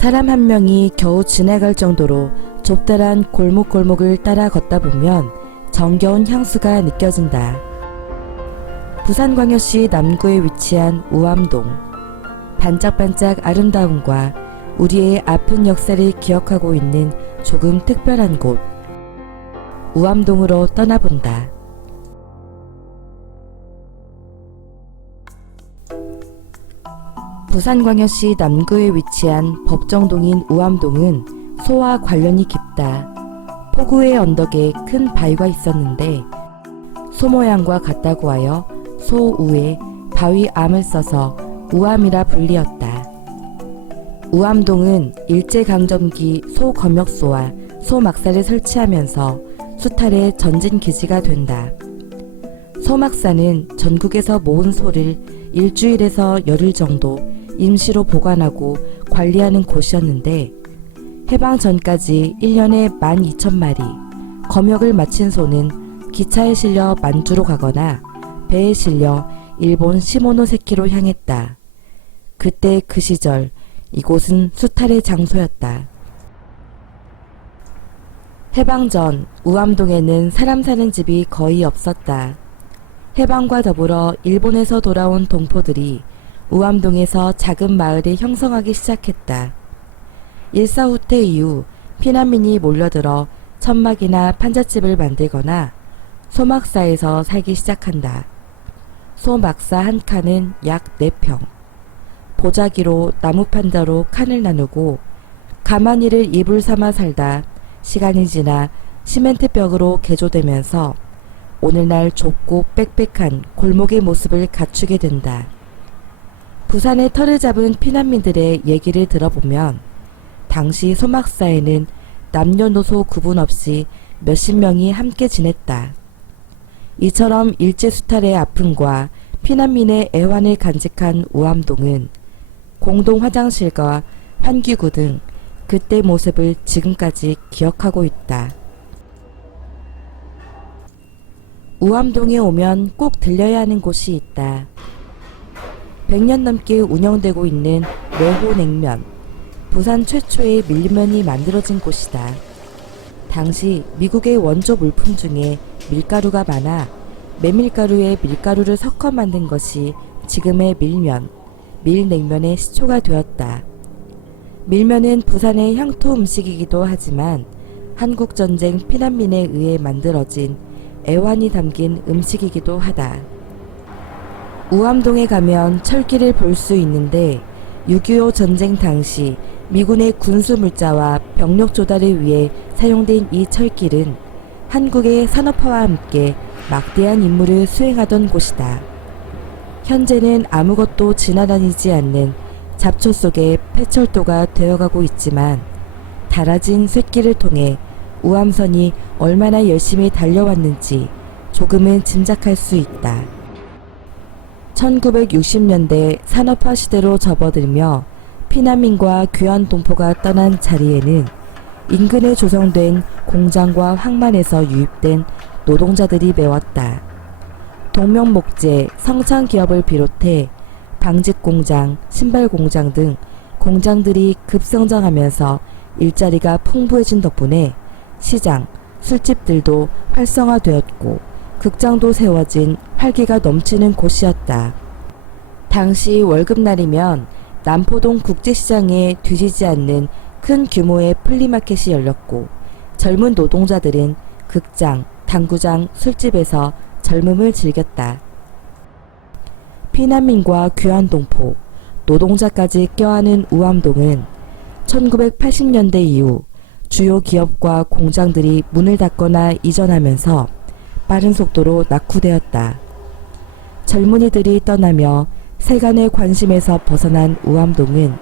사람 한 명이 겨우 지나갈 정도로 좁다란 골목골목을 따라 걷다 보면 정겨운 향수가 느껴진다. 부산광역시 남구에 위치한 우암동. 반짝반짝 아름다움과 우리의 아픈 역사를 기억하고 있는 조금 특별한 곳. 우암동으로 떠나본다. 부산광역시 남구에 위치한 법정동인 우암동은 소와 관련이 깊다. 포구의 언덕에 큰 바위가 있었는데 소 모양과 같다고 하여 소우에 바위 암을 써서 우암이라 불리었다. 우암동은 일제강점기 소검역소와 소막사를 설치하면서 수탈의 전진기지가 된다. 소막사는 전국에서 모은 소를 일주일에서 열흘 정도 임시로 보관하고 관리하는 곳이었는데 해방 전까지 1년에 12,000마리, 검역을 마친 소는 기차에 실려 만주로 가거나 배에 실려 일본 시모노세키로 향했다. 그때 그 시절 이곳은 수탈의 장소였다. 해방 전 우암동에는 사람 사는 집이 거의 없었다. 해방과 더불어 일본에서 돌아온 동포들이 우암동에서 작은 마을을 형성하기 시작했다. 일사후퇴 이후 피난민이 몰려들어 천막이나 판잣집을 만들거나 소막사에서 살기 시작한다. 소막사 한 칸은 약 4평. 보자기로 나무판자로 칸을 나누고 가마니를 이불 삼아 살다 시간이 지나 시멘트벽으로 개조되면서 오늘날 좁고 빽빽한 골목의 모습을 갖추게 된다. 부산의 터를 잡은 피난민들의 얘기를 들어보면 당시 소막사에는 남녀노소 구분 없이 몇십 명이 함께 지냈다. 이처럼 일제수탈의 아픔과 피난민의 애환을 간직한 우암동은 공동 화장실과 환기구 등 그때 모습을 지금까지 기억하고 있다. 우암동에 오면 꼭 들려야 하는 곳이 있다. 100년 넘게 운영되고 있는 내호냉면, 부산 최초의 밀면이 만들어진 곳이다. 당시 미국의 원조 물품 중에 밀가루가 많아 메밀가루에 밀가루를 섞어 만든 것이 지금의 밀면, 밀냉면의 시초가 되었다. 밀면은 부산의 향토 음식이기도 하지만 한국전쟁 피난민에 의해 만들어진 애환이 담긴 음식이기도 하다. 우암동에 가면 철길을 볼 수 있는데 6.25 전쟁 당시 미군의 군수물자와 병력 조달을 위해 사용된 이 철길은 한국의 산업화와 함께 막대한 임무를 수행하던 곳이다. 현재는 아무것도 지나다니지 않는 잡초 속의 폐철도가 되어가고 있지만 닳아진 쇳길을 통해 우암선이 얼마나 열심히 달려왔는지 조금은 짐작할 수 있다. 1960년대 산업화 시대로 접어들며 피난민과 귀환 동포가 떠난 자리에는 인근에 조성된 공장과 항만에서 유입된 노동자들이 메웠다. 동명목재, 성창기업을 비롯해 방직공장, 신발공장 등 공장들이 급성장하면서 일자리가 풍부해진 덕분에 시장, 술집들도 활성화되었고 극장도 세워진 활기가 넘치는 곳이었다. 당시 월급날이면 남포동 국제시장에 뒤지지 않는 큰 규모의 플리마켓이 열렸고 젊은 노동자들은 극장, 당구장, 술집에서 젊음을 즐겼다. 피난민과 귀환동포, 노동자까지 껴안은 우암동은 1980년대 이후 주요 기업과 공장들이 문을 닫거나 이전하면서 빠른 속도로 낙후되었다. 젊은이들이 떠나며 세간의 관심에서 벗어난 우암동은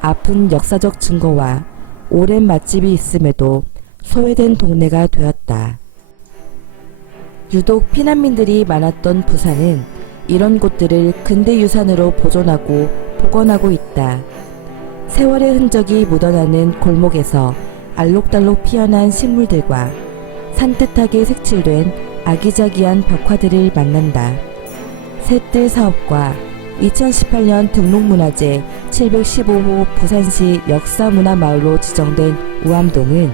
아픈 역사적 증거와 오랜 맛집이 있음에도 소외된 동네가 되었다. 유독 피난민들이 많았던 부산은 이런 곳들을 근대유산으로 보존하고 복원하고 있다. 세월의 흔적이 묻어나는 골목에서 알록달록 피어난 식물들과 산뜻하게 색칠된 아기자기한 벽화들을 만난다. 샛들 사업과 2018년 등록문화재 715호 부산시 역사문화마을로 지정된 우암동은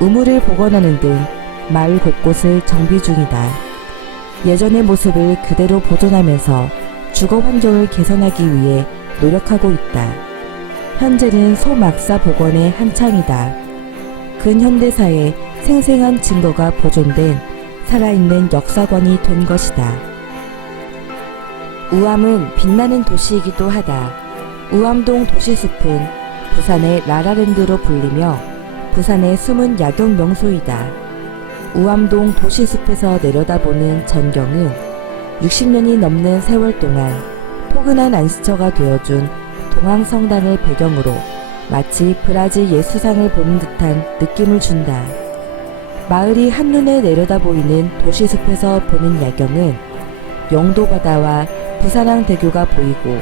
우물을 복원하는 등 마을 곳곳을 정비 중이다. 예전의 모습을 그대로 보존하면서 주거 환경을 개선하기 위해 노력하고 있다. 현재는 소막사 복원의 한창이다. 근현대사의 생생한 증거가 보존된 살아있는 역사관이 된 것이다. 우암은 빛나는 도시이기도 하다. 우암동 도시숲은 부산의 라라랜드로 불리며 부산의 숨은 야경 명소이다. 우암동 도시숲에서 내려다보는 전경은 60년이 넘는 세월 동안 포근한 안식처가 되어준 동황성당을 배경으로 마치 브라질 예수상을 보는 듯한 느낌을 준다. 마을이 한눈에 내려다보이는 도시숲에서 보는 야경은 영도바다와 부산항대교가 보이고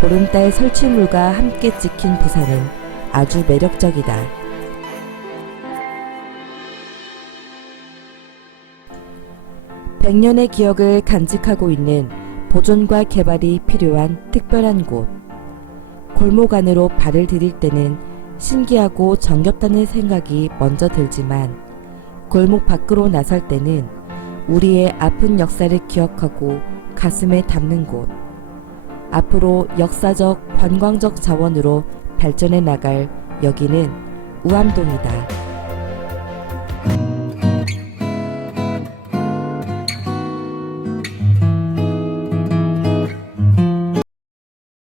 보름달 설치물과 함께 찍힌 부산은 아주 매력적이다. 100년의 기억을 간직하고 있는 보존과 개발이 필요한 특별한 곳. 골목 안으로 발을 디딜 때는 신기하고 정겹다는 생각이 먼저 들지만 골목 밖으로 나설 때는 우리의 아픈 역사를 기억하고 가슴에 담는 곳. 앞으로 역사적, 관광적 자원으로 발전해 나갈 여기는 우암동이다.